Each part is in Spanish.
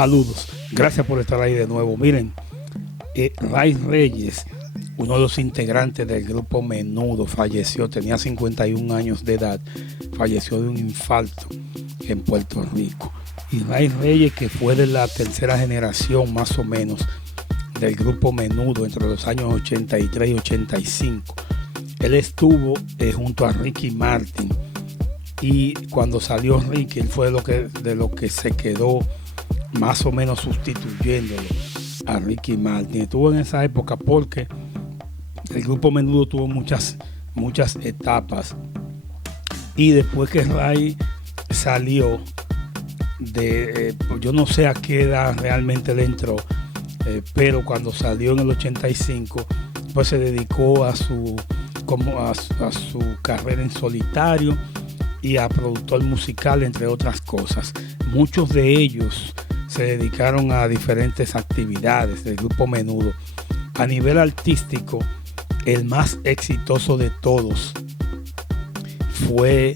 Saludos, gracias por estar ahí de nuevo. Miren, Ray Reyes, uno de los integrantes del grupo Menudo, falleció, tenía 51 años de edad, falleció de un infarto en Puerto Rico. Y Ray Reyes, que fue de la tercera generación más o menos del grupo Menudo entre los años 83 y 85, él estuvo junto a Ricky Martin, y cuando salió Ricky, él fue de lo que se quedó más o menos sustituyéndolo a Ricky Martin. Estuvo en esa época porque el grupo Menudo tuvo muchas etapas, y después que Ray salió yo no sé a qué edad realmente le entró, pero cuando salió en el 85, pues se dedicó a su carrera en solitario y a productor musical, entre otras cosas. Muchos de ellos se dedicaron a diferentes actividades del grupo Menudo. A nivel artístico, el más exitoso de todos fue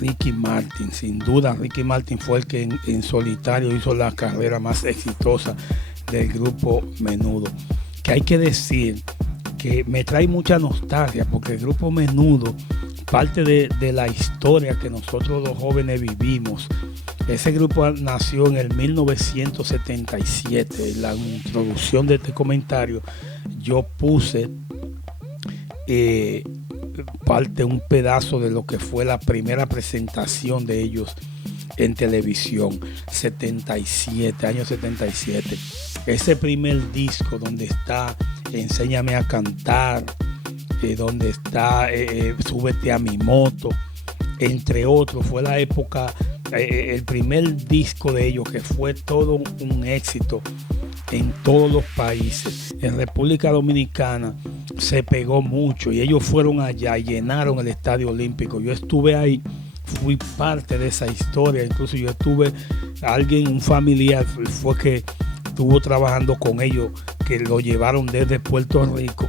Ricky Martin. Sin duda, Ricky Martin fue el que en solitario hizo la carrera más exitosa del grupo Menudo. Que hay que decir que me trae mucha nostalgia, porque el grupo Menudo, parte de la historia que nosotros los jóvenes vivimos. Ese grupo nació en el 1977. En la introducción de este comentario yo puse un pedazo de lo que fue la primera presentación de ellos en televisión, año 77. Ese primer disco donde está Enséñame a Cantar, donde está Súbete a mi moto, entre otros, fue la época, el primer disco de ellos que fue todo un éxito en todos los países. En República Dominicana se pegó mucho y ellos fueron allá y llenaron el Estadio Olímpico. Yo estuve ahí, fui parte de esa historia. Incluso yo un familiar fue que estuvo trabajando con ellos, que lo llevaron desde Puerto Rico,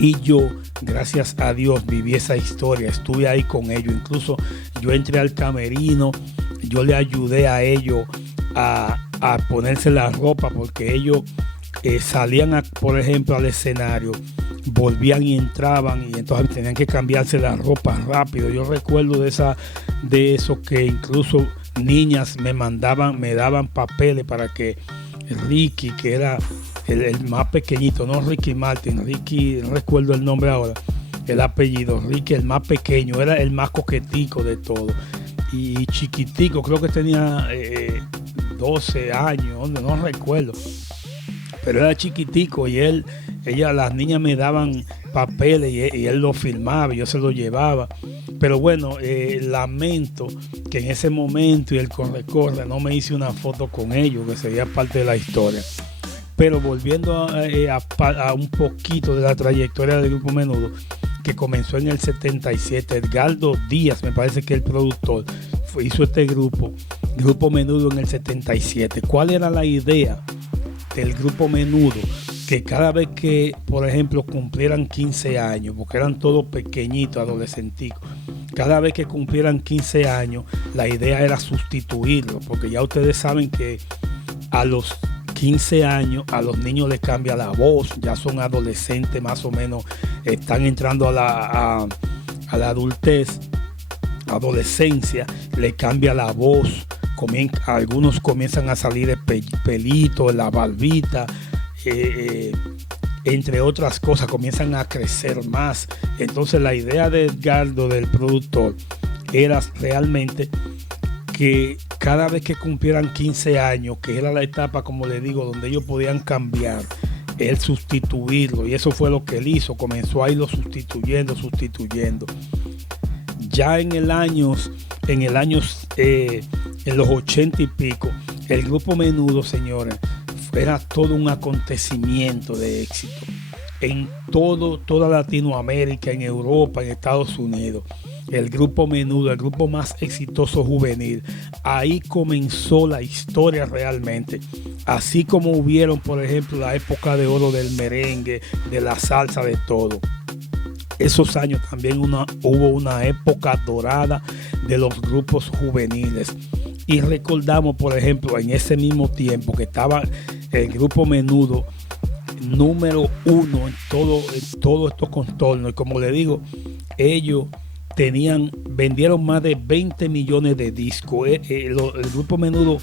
y yo, gracias a Dios, viví esa historia, estuve ahí con ellos. Incluso yo entré al camerino, yo le ayudé a ellos a ponerse la ropa, porque ellos salían, por ejemplo, al escenario, volvían y entraban, y entonces tenían que cambiarse la ropa rápido. Yo recuerdo de eso, que incluso niñas me daban papeles para que Ricky, que era el más pequeñito, no Ricky Martin, Ricky, no recuerdo el nombre ahora, el apellido, Ricky, el más pequeño, era el más coquetico de todo, y chiquitico, creo que tenía 12 años, no recuerdo, pero era chiquitico, y las niñas me daban papeles y él lo filmaba y yo se lo llevaba. Pero bueno, lamento que en ese momento y el corre no me hice una foto con ellos, que sería parte de la historia. Pero volviendo a un poquito de la trayectoria del grupo Menudo, que comenzó en el 77, Edgardo Díaz, me parece que el productor, hizo este grupo Menudo en el 77. ¿Cuál era la idea del grupo Menudo? Que cada vez que, por ejemplo, cumplieran 15 años, porque eran todos pequeñitos, adolescenticos, cada vez que cumplieran 15 años, la idea era sustituirlo, porque ya ustedes saben que a los 15 años a los niños les cambia la voz, ya son adolescentes más o menos, están entrando a la adultez, adolescencia, les cambia la voz, algunos comienzan a salir de pelito, la barbita, entre otras cosas, comienzan a crecer más. Entonces la idea de Edgardo, del productor, era realmente que cada vez que cumplieran 15 años, que era la etapa, como le digo, donde ellos podían cambiar, él sustituirlo, y eso fue lo que él hizo, comenzó a irlo sustituyendo. Ya en los 80 y pico, el grupo Menudo, señores, era todo un acontecimiento de éxito en toda Latinoamérica, en Europa, en Estados Unidos. El grupo Menudo, el grupo más exitoso juvenil. Ahí comenzó la historia realmente. Así como hubieron, por ejemplo, la época de oro del merengue, de la salsa, de todo. Esos años también hubo una época dorada de los grupos juveniles. Y recordamos, por ejemplo, en ese mismo tiempo que estaba el grupo Menudo número 1 en todo estos contornos. Y como le digo, ellos vendieron más de 20 millones de discos. El grupo Menudo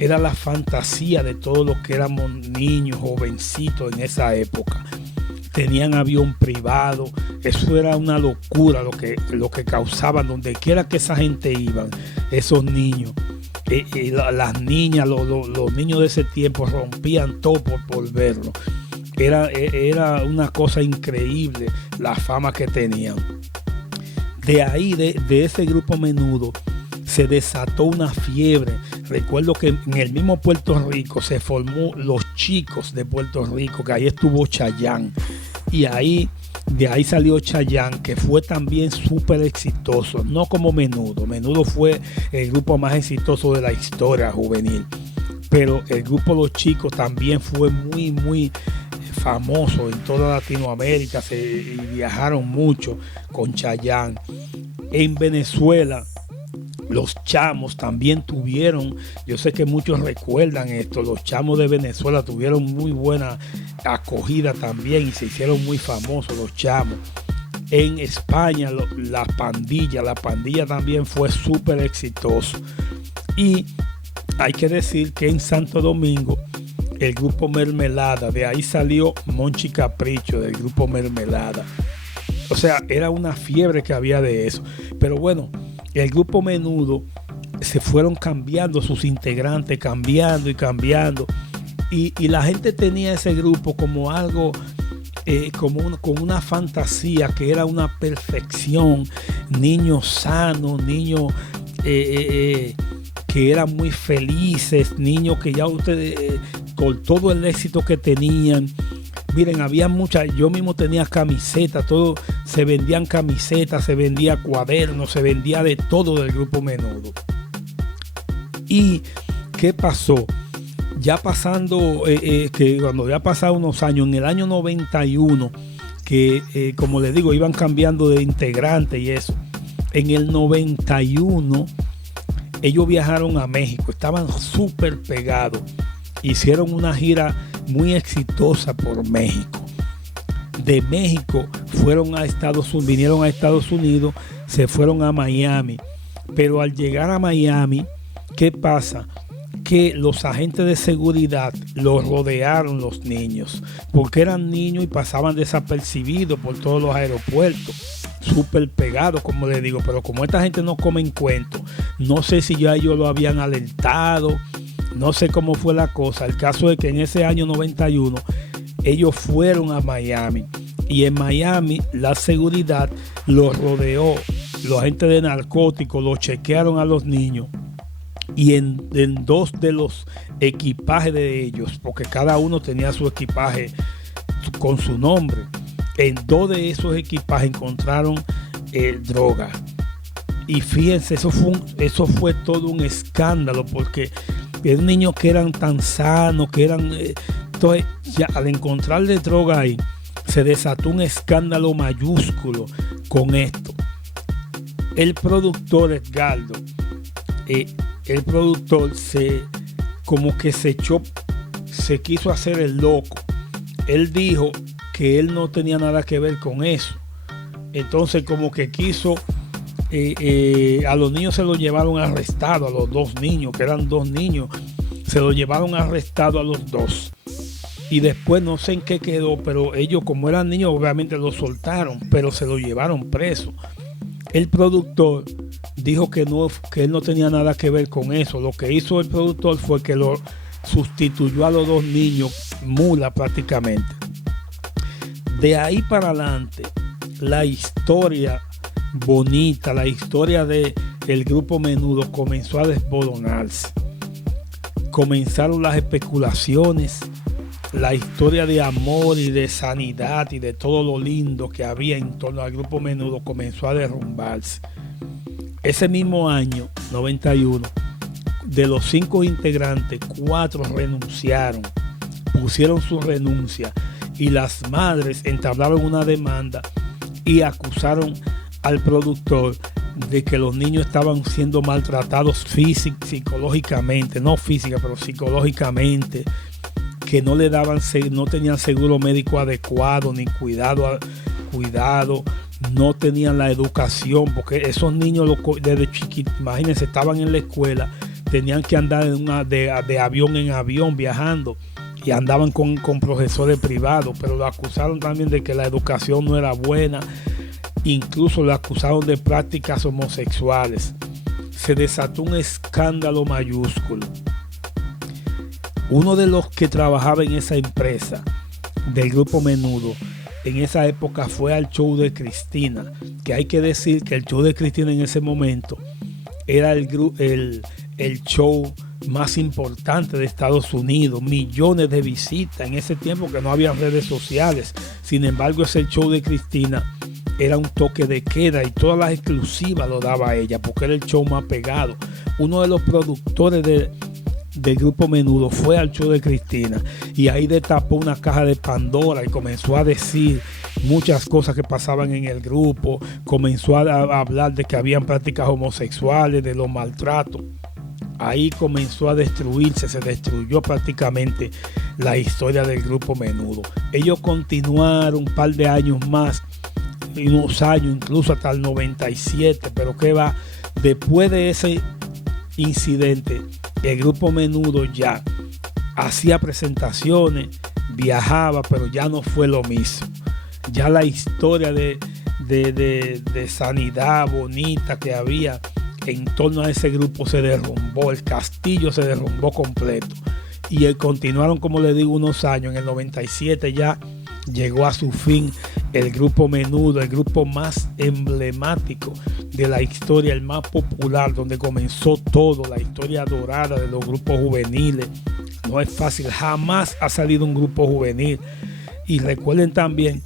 era la fantasía de todos los que éramos niños, jovencitos en esa época. Tenían avión privado, eso era una locura lo que causaban donde quiera que esa gente iban, esos niños. Las niñas, los niños de ese tiempo rompían todo por verlo. Era una cosa increíble la fama que tenían. De ahí, de ese grupo Menudo, se desató una fiebre. Recuerdo que en el mismo Puerto Rico se formó Los Chicos de Puerto Rico, que ahí estuvo Chayanne. Y de ahí salió Chayanne, que fue también súper exitoso, no como Menudo. Menudo fue el grupo más exitoso de la historia juvenil. Pero el grupo Los Chicos también fue muy, muy famoso en toda Latinoamérica. Y viajaron mucho con Chayanne. En Venezuela, Los Chamos también tuvieron, yo sé que muchos recuerdan esto, Los Chamos de Venezuela tuvieron muy buena acogida también y se hicieron muy famosos Los Chamos. En España, la pandilla también fue súper exitoso. Y hay que decir que en Santo Domingo, el grupo Mermelada, de ahí salió Monchi Capricho del grupo Mermelada. O sea, era una fiebre que había de eso. Pero bueno, el grupo Menudo se fueron cambiando sus integrantes, cambiando. Y la gente tenía ese grupo como algo, con una fantasía que era una perfección. Niños sanos, niños que eran muy felices, niños que ya ustedes, con todo el éxito que tenían. Miren, había muchas, yo mismo tenía camisetas, todo, se vendían camisetas, se vendía cuadernos, se vendía de todo del grupo Menudo. ¿Y qué pasó? Ya pasando, que cuando ya pasaron unos años, en el año 91, que como les digo, iban cambiando de integrante y eso. En el 91, ellos viajaron a México, estaban súper pegados. Hicieron una gira muy exitosa por México. De México vinieron a Estados Unidos, se fueron a Miami. Pero al llegar a Miami, ¿qué pasa? Que los agentes de seguridad los rodearon los niños, porque eran niños y pasaban desapercibidos por todos los aeropuertos, súper pegados, como les digo. Pero como esta gente no come en cuento, no sé si ya ellos lo habían alertado, no sé cómo fue la cosa. El caso es que en ese año 91 ellos fueron a Miami y en Miami la seguridad los rodeó, los agentes de narcóticos los chequearon a los niños y en dos de los equipajes de ellos, porque cada uno tenía su equipaje con su nombre, en dos de esos equipajes encontraron droga. Y fíjense, eso fue todo un escándalo, porque eran niños que eran tan sanos, que eran... entonces, ya al encontrarle droga ahí, se desató un escándalo mayúsculo con esto. El productor Edgardo, el productor como que se quiso hacer el loco. Él dijo que él no tenía nada que ver con eso. Entonces como que quiso... a los niños se los llevaron arrestados, a los dos niños, que eran dos niños, se los llevaron arrestados a los dos. Y después no sé en qué quedó, pero ellos, como eran niños, obviamente los soltaron, pero se los llevaron preso. El productor dijo que él no tenía nada que ver con eso. Lo que hizo el productor fue que lo sustituyó a los dos niños, mula prácticamente. De ahí para adelante, la historia bonita, la historia de el grupo Menudo comenzó a desboronarse. Comenzaron las especulaciones, la historia de amor y de sanidad y de todo lo lindo que había en torno al grupo Menudo comenzó a derrumbarse. Ese mismo año, 91, de los 5 integrantes, 4 renunciaron, pusieron su renuncia y las madres entablaron una demanda y acusaron al productor de que los niños estaban siendo maltratados psicológicamente, no física, pero psicológicamente, que no le daban, no tenían seguro médico adecuado, ni cuidado, no tenían la educación, porque esos niños desde chiquitos, imagínense, estaban en la escuela, tenían que andar de avión en avión viajando, y andaban con profesores privados, pero lo acusaron también de que la educación no era buena. Incluso lo acusaron de prácticas homosexuales. Se desató un escándalo mayúsculo. Uno de los que trabajaba en esa empresa del grupo Menudo en esa época fue al show de Cristina, que hay que decir que el show de Cristina en ese momento era el show más importante de Estados Unidos, millones de visitas en ese tiempo que no había redes sociales. Sin embargo, ese show de Cristina era un toque de queda y todas las exclusivas lo daba ella porque era el show más pegado. Uno de los productores del grupo Menudo fue al show de Cristina y ahí destapó una caja de Pandora y comenzó a decir muchas cosas que pasaban en el grupo, comenzó a hablar de que habían prácticas homosexuales, de los maltratos. Ahí comenzó a destruirse, se destruyó prácticamente la historia del grupo Menudo. Ellos continuaron un par de años más, unos años, incluso hasta el 97, pero que va, después de ese incidente, el grupo Menudo ya hacía presentaciones, viajaba, pero ya no fue lo mismo. Ya la historia de sanidad bonita que había en torno a ese grupo se derrumbó, el castillo se derrumbó completo. Y continuaron, como les digo, unos años. En el 97 ya llegó a su fin el grupo Menudo, el grupo más emblemático de la historia, el más popular, donde comenzó todo, la historia dorada de los grupos juveniles. No es fácil, jamás ha salido un grupo juvenil. Y recuerden también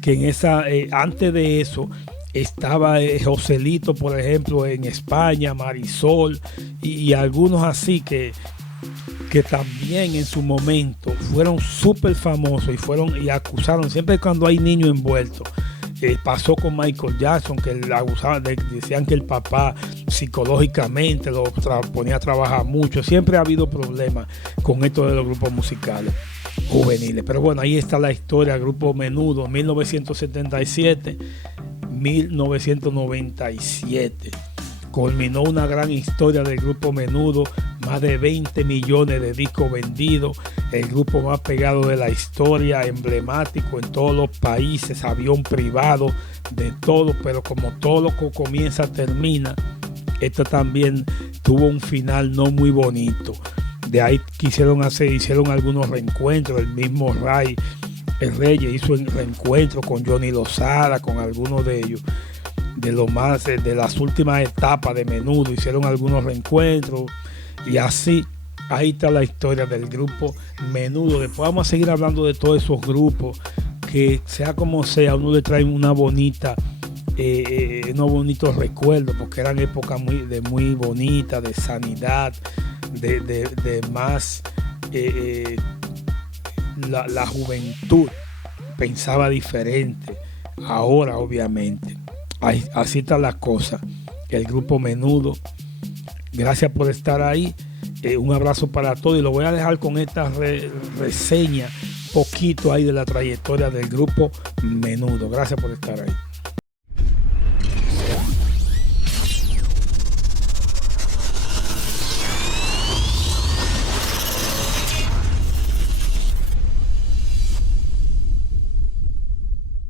que antes de eso estaba Joselito, por ejemplo, en España, Marisol y algunos así que también en su momento fueron súper famosos y acusaron, siempre cuando hay niños envueltos. Pasó con Michael Jackson, que decían que el papá psicológicamente lo ponía a trabajar mucho. Siempre ha habido problemas con esto de los grupos musicales juveniles. Pero bueno, ahí está la historia del grupo Menudo, 1977-1997. Culminó una gran historia del grupo Menudo, más de 20 millones de discos vendidos, el grupo más pegado de la historia, emblemático en todos los países, avión privado, de todo, pero como todo lo que comienza termina, esto también tuvo un final no muy bonito. De ahí hicieron algunos reencuentros, el mismo el Reyes hizo el reencuentro con Johnny Lozada, con algunos de ellos. De las últimas etapas de Menudo hicieron algunos reencuentros y así ahí está la historia del grupo Menudo. Después vamos a seguir hablando de todos esos grupos que sea como sea uno le trae unos bonitos recuerdos porque eran épocas muy bonitas, de sanidad, de más la juventud pensaba diferente. Ahora obviamente así está la cosa. El grupo Menudo, gracias por estar ahí. Un abrazo para todos y lo voy a dejar con esta reseña poquito ahí de la trayectoria del grupo Menudo. Gracias por estar ahí.